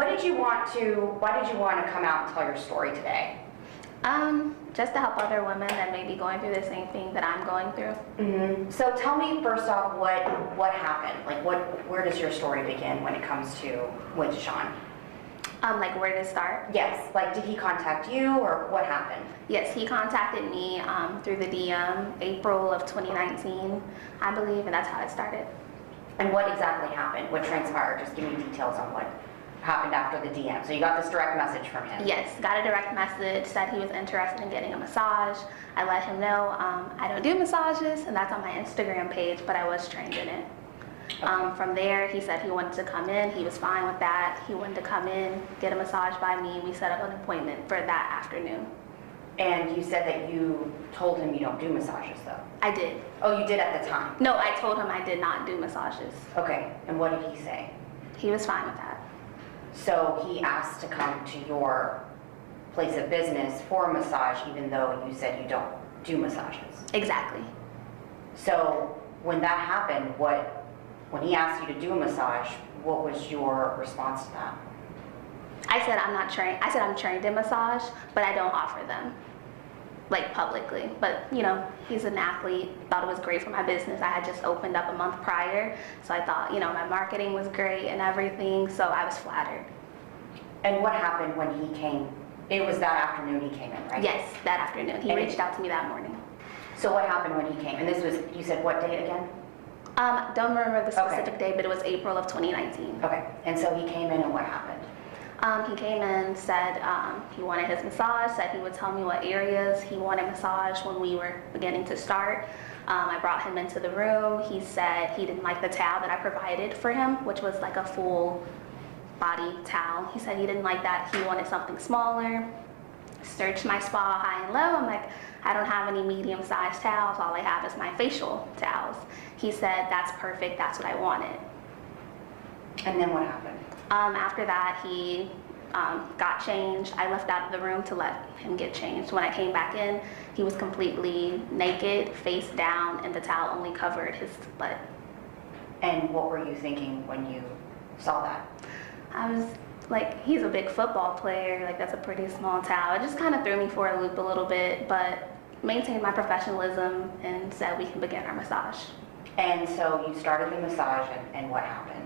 why did you want to come out and tell your story today? Just to help other women that may be going through the same thing that I'm going through. Mm-hmm. So tell me first off, what happened? Like, where does your story begin when it comes to with Deshaun? Like, where did it start? Yes. Like, did he contact you, or what happened? Yes, he contacted me through the DM, April of 2019, I believe, and that's how it started. And what exactly happened? What transpired? Just give me details on what happened after the DM. So you got this direct message from him? Yes, got a direct message, said he was interested in getting a massage. I let him know I don't do massages, and that's on my Instagram page, but I was trained in it. Okay. From there, he said he wanted to come in. He was fine with that. He wanted to come in, get a massage by me. We set up an appointment for that afternoon. And you said that you told him you don't do massages, though? I did. Oh, you did at the time? No, I told him I did not do massages. Okay, and what did he say? He was fine with that. So he asked to come to your place of business for a massage, even though you said you don't do massages? Exactly. So when that happened, when he asked you to do a massage, what was your response to that? I said I'm not trained. I said I'm trained in massage, but I don't offer them, like, publicly. But, you know, he's an athlete, thought it was great for my business. I had just opened up a month prior, so I thought, you know, my marketing was great and everything, so I was flattered. And what happened when he came? It was that afternoon he came in, right? Yes, that afternoon. He reached out to me that morning. So what happened when he came? And this was, you said what date again? Don't remember the specific day, but it was April of 2019. Okay, and so he came in and what happened? He came in, said he wanted his massage, said he would tell me what areas he wanted massage when we were beginning to start. I brought him into the room. He said he didn't like the towel that I provided for him, which was like a full body towel. He said he didn't like that. He wanted something smaller. Searched my spa high and low. I'm like, I don't have any medium-sized towels. All I have is my facial towels. He said, that's perfect. That's what I wanted. And then what happened? After that, he got changed. I left out of the room to let him get changed. When I came back in, he was completely naked, face down, and the towel only covered his butt. And what were you thinking when you saw that? I was like, he's a big football player, like that's a pretty small towel. It just kind of threw me for a loop a little bit, but maintained my professionalism and said we can begin our massage. And so you started the massage, and what happened?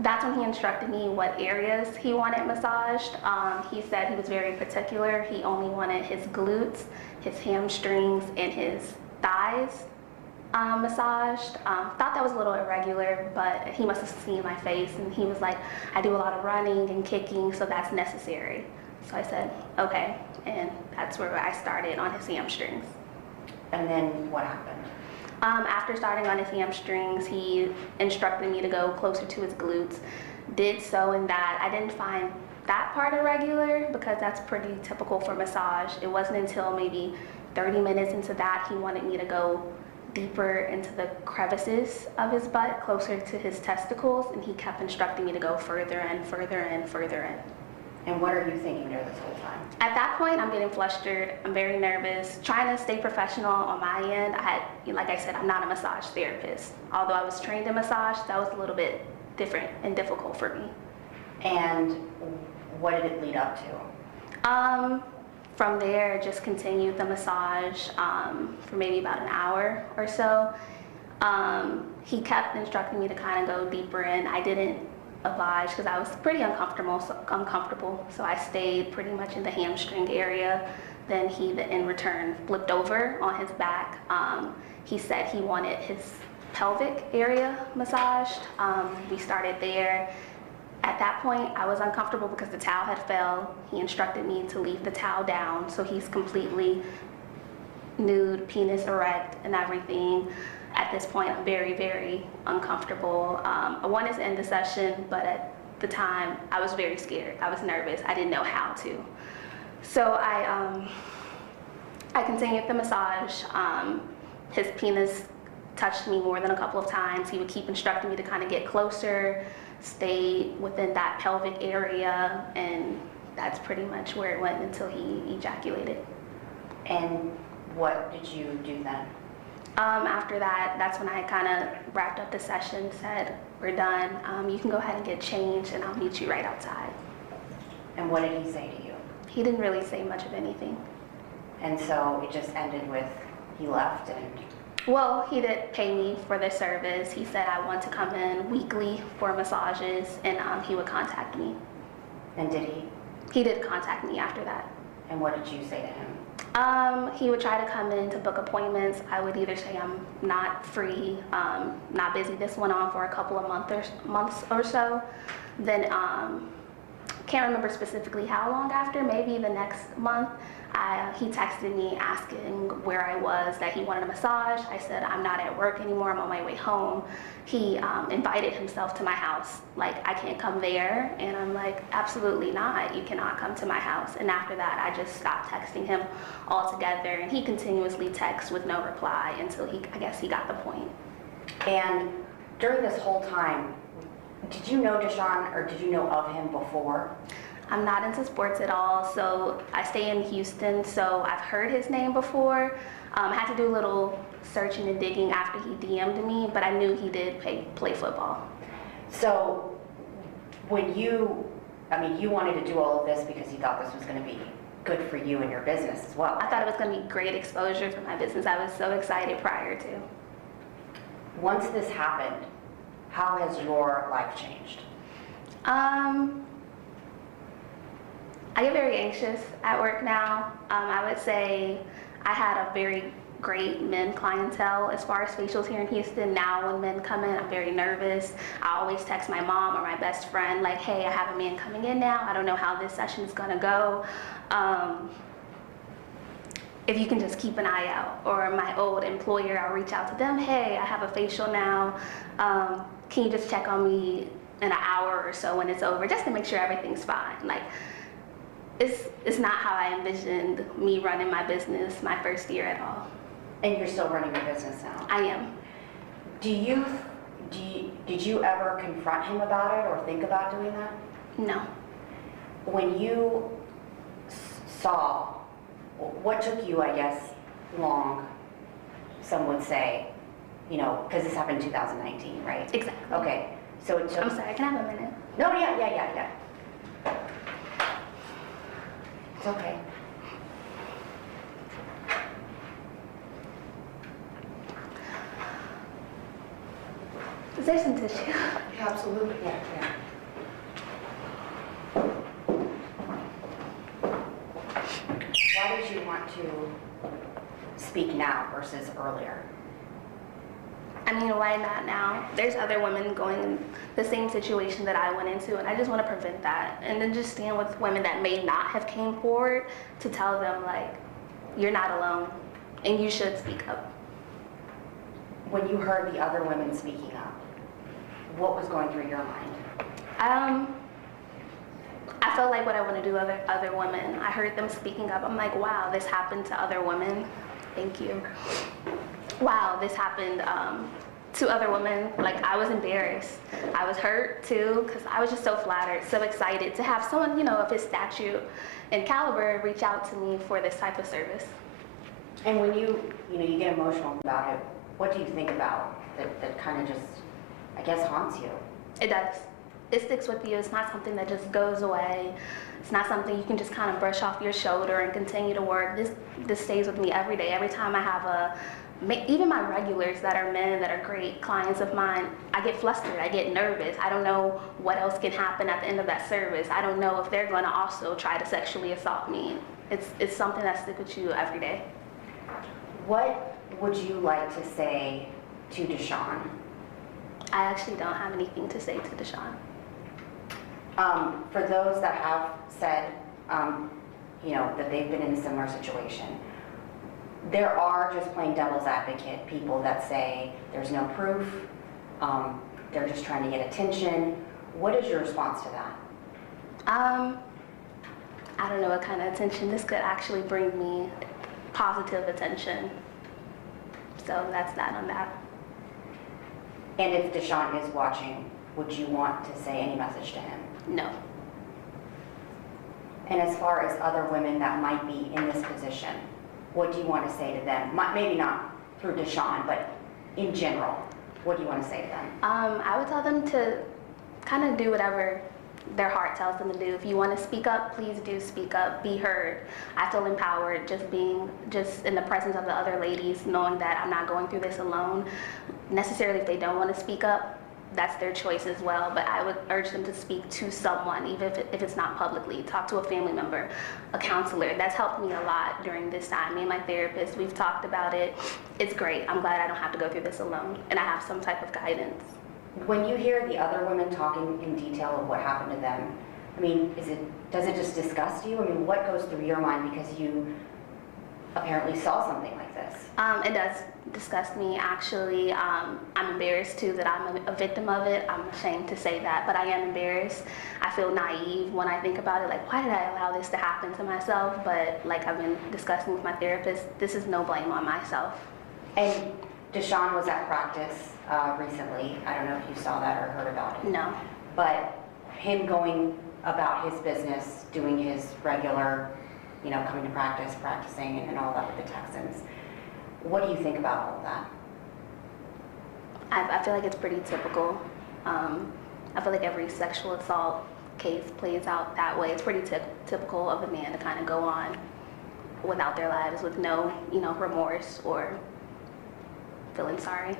That's when he instructed me what areas he wanted massaged. He said he was very particular. He only wanted his glutes, his hamstrings, and his thighs massaged. Thought that was a little irregular, but he must have seen my face, and he was like, I do a lot of running and kicking, so that's necessary. So I said, okay, and that's where I started on his hamstrings. And then what happened? After starting on his hamstrings, he instructed me to go closer to his glutes. Did so in that. I didn't find that part irregular because that's pretty typical for massage. It wasn't until maybe 30 minutes into that he wanted me to go deeper into the crevices of his butt, closer to his testicles, and he kept instructing me to go further and further and further in. And what are you thinking there this whole time? At that point, I'm getting flustered. I'm very nervous, trying to stay professional on my end. Like I said, I'm not a massage therapist. Although I was trained in massage, that was a little bit different and difficult for me. And what did it lead up to? From there, just continued the massage for maybe about an hour or so. He kept instructing me to kind of go deeper in. I didn't oblige because I was pretty uncomfortable, so I stayed pretty much in the hamstring area. Then he, in return, flipped over on his back. He said he wanted his pelvic area massaged. We started there. At that point, I was uncomfortable because the towel had fell. He instructed me to leave the towel down, so he's completely nude, penis erect, and everything. At this point, I'm very, very uncomfortable. I wanted to end the session, but at the time, I was very scared. I was nervous. I didn't know how to. So I continued the massage. His penis touched me more than a couple of times. He would keep instructing me to kind of get closer, stay within that pelvic area, and that's pretty much where it went until he ejaculated. And what did you do then? After that, that's when I kind of wrapped up the session, said, we're done. You can go ahead and get changed, and I'll meet you right outside. And what did he say to you? He didn't really say much of anything. And so it just ended with he left and... Well, he did pay me for the service. He said I want to come in weekly for massages, and he would contact me. And did he? He did contact me after that. And what did you say to him? He would try to come in to book appointments. I would either say I'm not free, not busy. This went on for a couple of months or so. Then, can't remember specifically how long after, maybe the next month, he texted me asking where I was, that he wanted a massage. I said, I'm not at work anymore, I'm on my way home. He invited himself to my house, like, I can't come there. And I'm like, absolutely not, you cannot come to my house. And after that, I just stopped texting him altogether, and he continuously texts with no reply until I guess he got the point. And during this whole time, did you know Deshaun, or did you know of him before? I'm not into sports at all, so I stay in Houston, so I've heard his name before. I had to do a little searching and digging after he DM'd me, but I knew he did play football. So when you wanted to do all of this because you thought this was going to be good for you and your business as well. I thought it was going to be great exposure for my business. I was so excited prior to. Once this happened, how has your life changed? I get very anxious at work now. I would say I had a very great men clientele as far as facials here in Houston. Now when men come in, I'm very nervous. I always text my mom or my best friend like, hey, I have a man coming in now. I don't know how this session is gonna go. If you can just keep an eye out. Or my old employer, I'll reach out to them, hey, I have a facial now. Can you just check on me in an hour or so when it's over, just to make sure everything's fine. Like, it's not how I envisioned me running my business my first year at all. And you're still running your business now? I am. Did you ever confront him about it or think about doing that? No. When you saw, what took you, I guess, long, some would say, because this happened in 2019, right? Exactly. Okay, so it took... I'm sorry, can I have a minute? No, yeah. It's okay. Is there some tissue? Absolutely, yeah. Why did you want to speak now versus earlier? I mean, why not now? There's other women going in the same situation that I went into, and I just want to prevent that. And then just stand with women that may not have came forward to tell them, like, you're not alone, and you should speak up. When you heard the other women speaking up, what was going through your mind? I felt like what I want to do with other women. I heard them speaking up. I'm like, wow, this happened to other women. Thank you. Wow, this happened to other women. Like, I was embarrassed. I was hurt too, because I was just so flattered, so excited to have someone, of his stature and caliber reach out to me for this type of service. And when you get emotional about it, what do you think about that kind of just, I guess, haunts you? It does. It sticks with you. It's not something that just goes away. It's not something you can just kind of brush off your shoulder and continue to work. This stays with me every day. Every time I have even my regulars that are men that are great clients of mine, I get flustered, I get nervous. I don't know what else can happen at the end of that service. I don't know if they're going to also try to sexually assault me. It's something that sticks with you every day. What would you like to say to Deshaun? I actually don't have anything to say to Deshaun. For those that have said, that they've been in a similar situation, there are just plain devil's advocate people that say there's no proof, they're just trying to get attention. What is your response to that? I don't know what kind of attention. This could actually bring me positive attention. So that's that on that. And if Deshaun is watching, would you want to say any message to him? No. And as far as other women that might be in this position, what do you want to say to them? Maybe not through Deshaun, but in general, what do you want to say to them? I would tell them to kind of do whatever their heart tells them to do. If you want to speak up, please do speak up, be heard. I feel empowered just being in the presence of the other ladies, knowing that I'm not going through this alone. Necessarily, if they don't want to speak up, that's their choice as well, but I would urge them to speak to someone, even if it's not publicly. Talk to a family member, a counselor. That's helped me a lot during this time. Me and my therapist, we've talked about it. It's great. I'm glad I don't have to go through this alone, and I have some type of guidance. When you hear the other women talking in detail of what happened to them, I mean, does it just disgust you? I mean, what goes through your mind because you apparently saw something like this? It does disgust me, actually. I'm embarrassed too that I'm a victim of it. I'm ashamed to say that, but I am embarrassed. I feel naive when I think about it, like, why did I allow this to happen to myself? But like I've been discussing with my therapist, this is no blame on myself. And Deshaun was at practice recently. I don't know if you saw that or heard about it. No. But him going about his business, doing his regular, coming to practice, practicing, and all that with the Texans. What do you think about all of that? I feel like it's pretty typical. I feel like every sexual assault case plays out that way. It's pretty typical of a man to kind of go on without their lives with no, remorse or feeling sorry.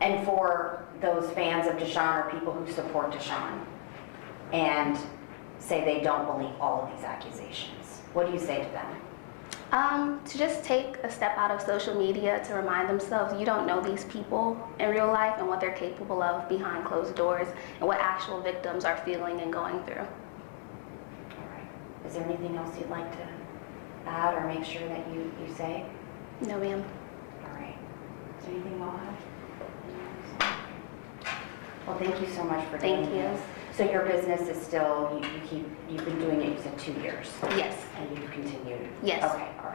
And for those fans of Deshaun or people who support Deshaun and say they don't believe all of these accusations, what do you say to them? To just take a step out of social media to remind themselves you don't know these people in real life and what they're capable of behind closed doors and what actual victims are feeling and going through. All right. Is there anything else you'd like to add or make sure that you say? No, ma'am. All right. Is there anything I'll add? Well, thank you so much for doing Thank you. this. So your business is still, you've been doing it, you said 2 years? Yes. And you've continued? Yes. Okay, all